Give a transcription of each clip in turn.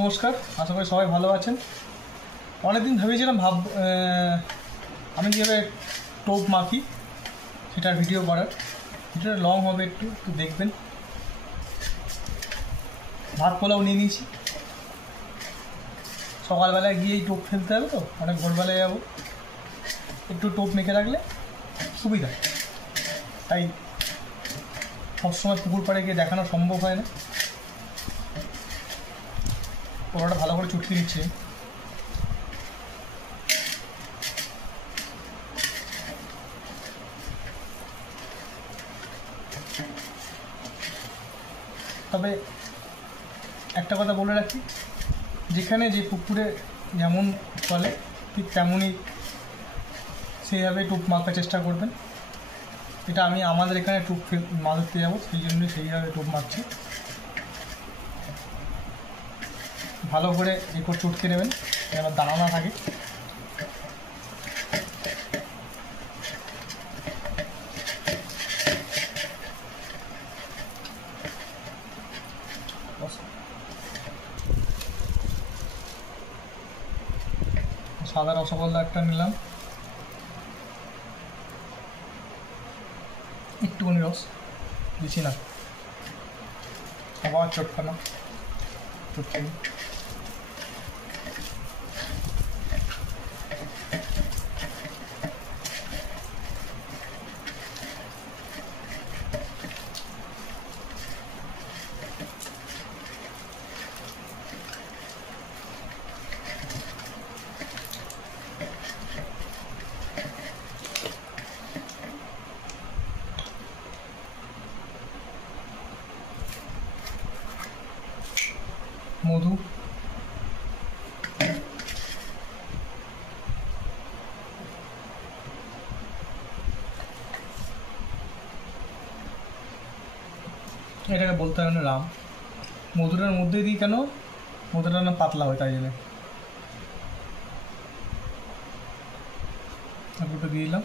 নমস্কার, আশা করি সবাই ভালো আছেন। অনেকদিন ভেবেছিলাম আমি যেভাবে টোপ মাখি সেটার ভিডিও করার। ভিডিওটা লং হবে, একটু দেখবেন। ভাত পোলাও নিয়ে নিয়েছি, সকালবেলায় গিয়েই টোপ ফেলতে হবে, তো অনেক ভোরবেলায় যাবো। একটু টোপ মেখে রাখলে সুবিধা, তাই সবসময় পুকুর পাড়ে গিয়ে দেখানো সম্ভব হয় না। পোলাওটা ভালো করে চটকে নিচ্ছে। তবে একটা কথা বলে রাখি, যেখানে যে পুকুরে যেমন চলে ঠিক তেমনই সেইভাবে টোপ মাখার চেষ্টা করবেন। এটা আমি আমাদের এখানে টোপ মাছ ধরতে যাবো, সেই জন্যই সেইভাবে টোপ মারছি। ভালো করে এরপর চটকে নেবেন যেন দানা না থাকে। সাদা রসগোল্লা একটা নিলাম, একটুখানি রস দিচ্ছি না, আবার চটকানো চটকে নিই। মধু, এটাকে বলতে হবে না রাম। মধুটার মধ্যে দিই কেন, মধুটা না পাতলা হয়, তাই জন্য দুটো দিয়ে দিলাম।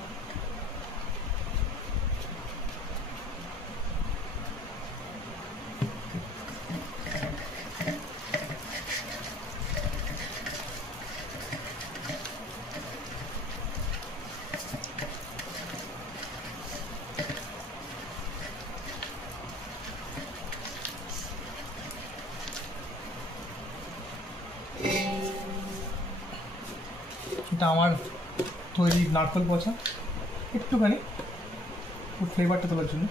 এটা আমার তৈরি নারকেল পচা, একটুখানি ফ্লেভারটা তোলার জন্য।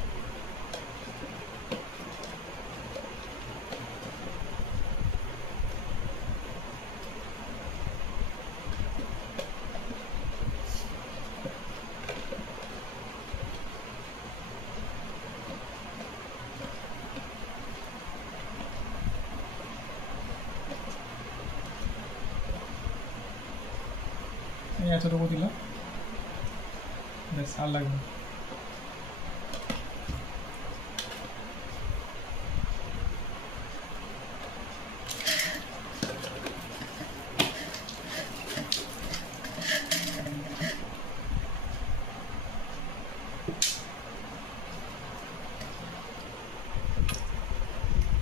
এতটুকু দিলাম, ব্যাস, আর লাগবে না।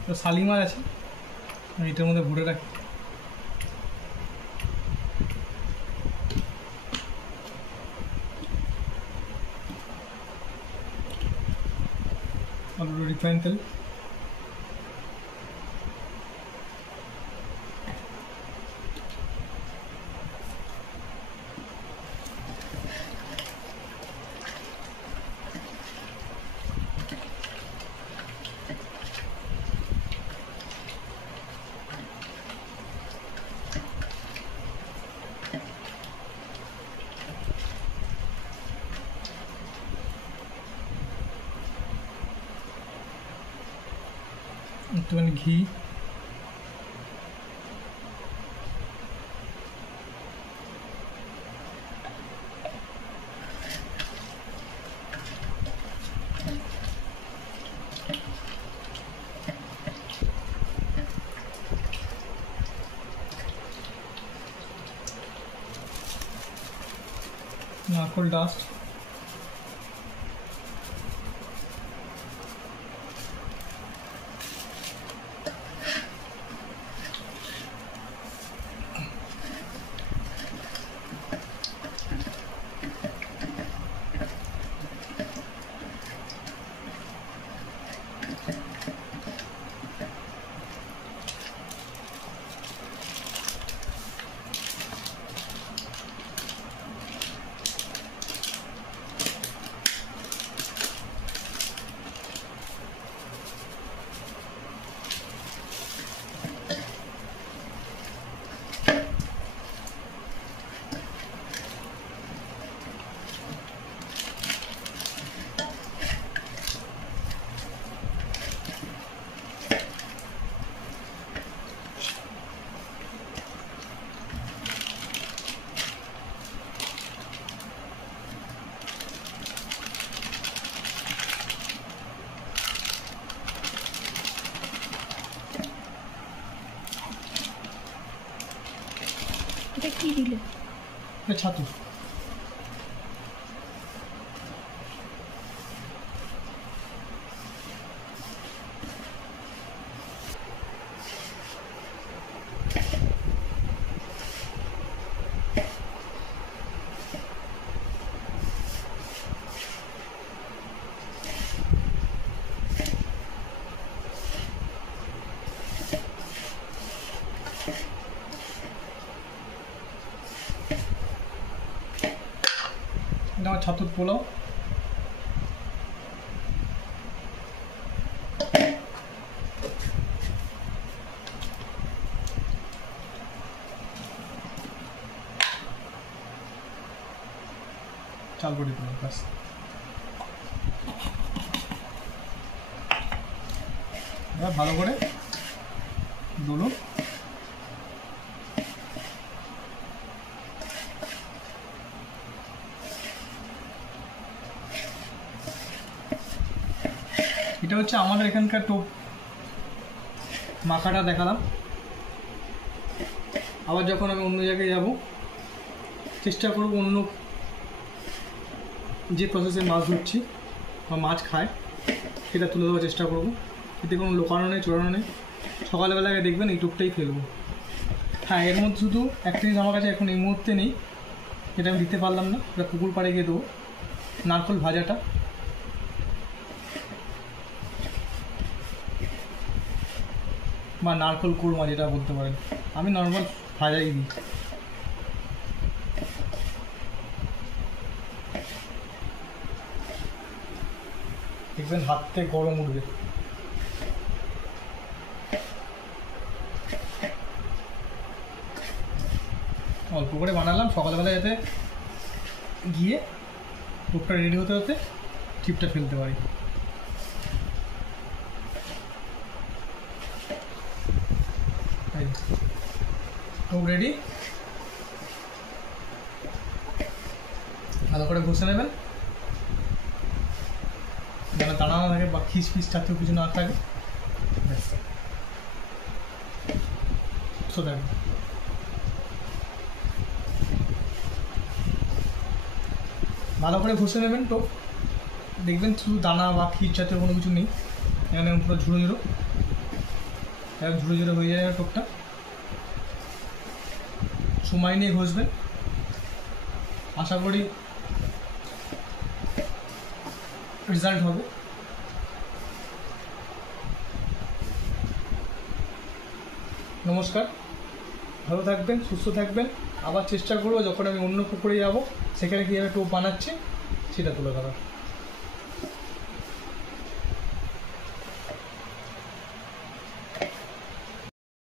তো শালিমার আছে, এটার মধ্যে ভরে রাখি। অল্প রিফাইন তেল, একটুখানি ঘি, নারকেল ডাস্ট, এটা কি দিলে? ছাতু। এটা আমার ছাতুর পোলাও। চাল বড়ি পোলাও ব্যাস। এবার ভালো করে দোলো। এটা হচ্ছে আমাদের এখানকার টোপ মাখাটা দেখালাম। আবার যখন আমি অন্য জায়গায় যাব চেষ্টা করব অন্য যে প্রসেসে মাছ ধরছি বা মাছ খায় সেটা তুলে দেওয়ার চেষ্টা করব। এতে কোনো লোকানো নেই, চোরানো নেই। সকালবেলায় দেখবেন এই টোপটাই ফেলবো। হ্যাঁ, এর মধ্যে শুধু একটা জিনিস আমার কাছে এখন এই মুহূর্তে নেই, এটা আমি দিতে পারলাম না, এটা পুকুর পাড়ে গিয়ে দেবো। নারকেল ভাজাটা বা নারকেল কোরমা যেটা বলতে পারেন, আমি নর্মাল ভাজাই দিই। দেখবেন হাত থেকে গরম উঠবে। অল্প করে বানালাম সকালবেলা, যাতে গিয়ে টোপটা রেডি হতে হতে টিপটা ফেলতে পারি। টোপ রেডি। ভালো করে ঘষে নেবেন যেন দানা না থাকে বা খিস ফিস জাতীয় কিছু না থাকে। ব্যাস থাকবে। ভালো করে ঘষে নেবেন টোপ, দেখবেন শুধু দানা বা খিস জাতীয় কোনো কিছু নেই। এখানে পুরো ঝুড়ো ঝুড়ো, ঝুড়ো ঝুড়ো হয়ে যায় টোপটা। সময় নিয়ে ঘষবেন, আশা করি রেজাল্ট হবে। নমস্কার, ভালো থাকবেন, সুস্থ থাকবেন। আবার চেষ্টা করবো যখন আমি অন্য পুকুরে যাব সেখানে কীভাবে টোপ বানাচ্ছি সেটা তুলে ধরার।